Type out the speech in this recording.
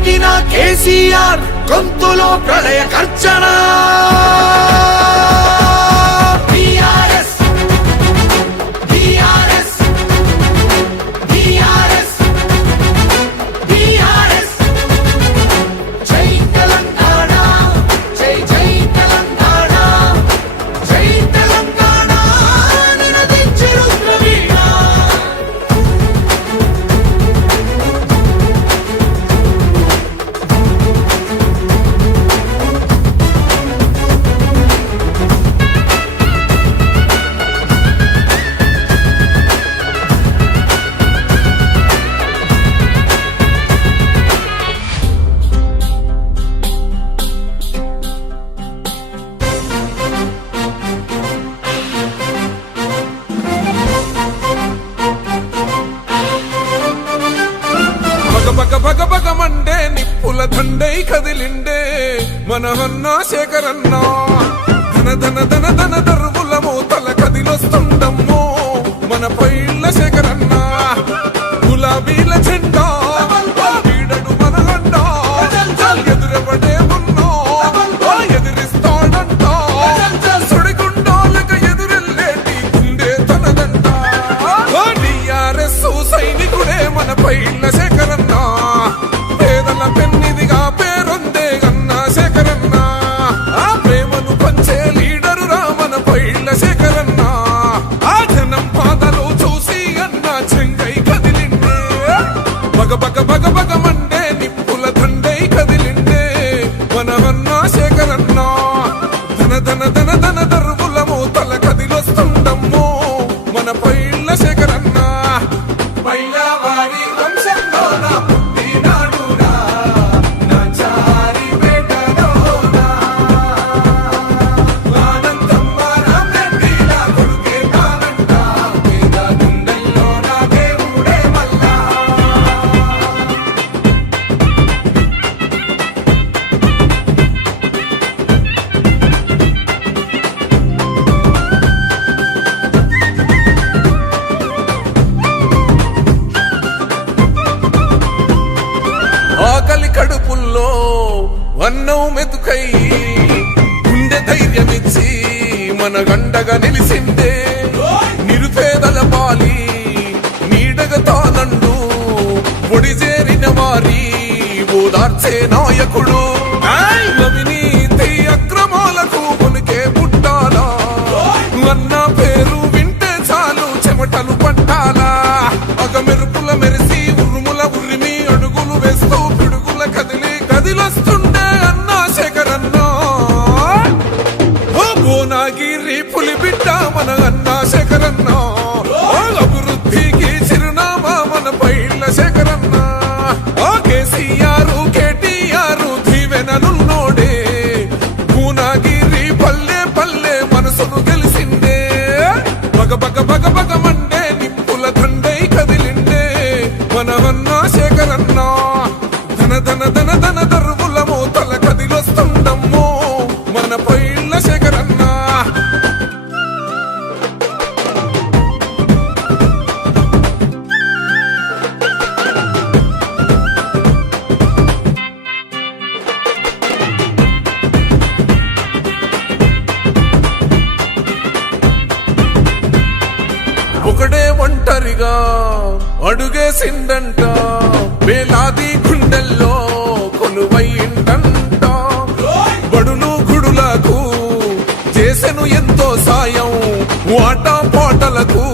ఎక్కిన కేసీఆర్ గొంతులో ప్రళయ గర్జన. భగభగమండే నిప్పుల దండై కదిలిండే మన అన్నా శేఖరన్నా. ధన ధన ధన ధన దరువుల మూతల కదిలొస్తుండమ్మో మన పైళ్ళ శేఖరన్నా. గులాబీల జెండా వీడడు మన గండా, ఎదురబడే ఉన్నో ఎదిరిస్తాడంట. సుడిగుండాలకు ఎదురెళ్ళేటి గుండె తనదంట. టిఆర్ఎస్ సైనికుడే మన పైళ్ళ శేఖరన్నా. పేదల పెన్నిదిగా పేరొందే అన్నా శేఖరన్నా. ఆ ప్రేమను పంచే లీడరు రా మన పైళ్ళ శేఖరన్నా. ఆ జనం పాదలు చూసి అన్నా చెంగై కదిలిండే. బగ బగ బగ బగమండే నిప్పుల దండై కదిలిండే మన అన్నా శేఖరన్నా. ధన ధన ధన ధన దరువుల మూతల కదిలొస్తుండమ్మో మన పైళ్ళ శేఖరన్నా. పైలవాడి వంశంలో నా పుట్టినాడురా, నా చారి పేటలోనా. ఆనందమ్మ రామరెడ్డిలా కొడుకే కానంట, పేద గుండెల్లో నా దేవుడే మల్లా. ఆకలి కడుపుల్లో అన్నం మెతుకై గుండె ధైర్యమిచ్చి మన గండగా నిలిసిందే. నిరుపేదల పాలి నీడగా తానండు ఒడిజేరిన వారి ఓదార్చే నాయకుడు. అవినీతి అక్రమాలకు కొనికే పుట్టాలా, అన్న పేరు వింటే చాలు చెమటలు పట్టాలా. ఒక మెరుపుల మెరిసి ఉరుముల ఉరిమి అడుగులు వేస్తూ పిడుగుల కదిలి కదిలొస్తుండే అన్నా శేఖరన్నా. భువనగిరి పులి బిడ్డ మన అన్నా శేఖరన్నా. అభివృద్ధికి చిరునామా మన పైళ్ళ శేఖరన్నా. కేసీఆర్ కేటీఆర్ దీవెనలున్నోడే భువనగిరి పల్లె పల్లె మనసును గెలిసిందే. బగ బగ బగ బగమండే నిప్పుల దండై కదిలిండే మన అన్నా శేఖరన్నా. ధన ధన ధన ధన దరువుల మూతల కదిలొస్తుండమ్మో మన పైళ్ళ శేఖరన్నా. ఒకడే ఒంటరిగా అడుగేసిందంట, వేలాది గుండెల్లో కొలువైందంట. బడులు గుడులకు చేసెను ఎంతో సాయం, వాటా పాటలకు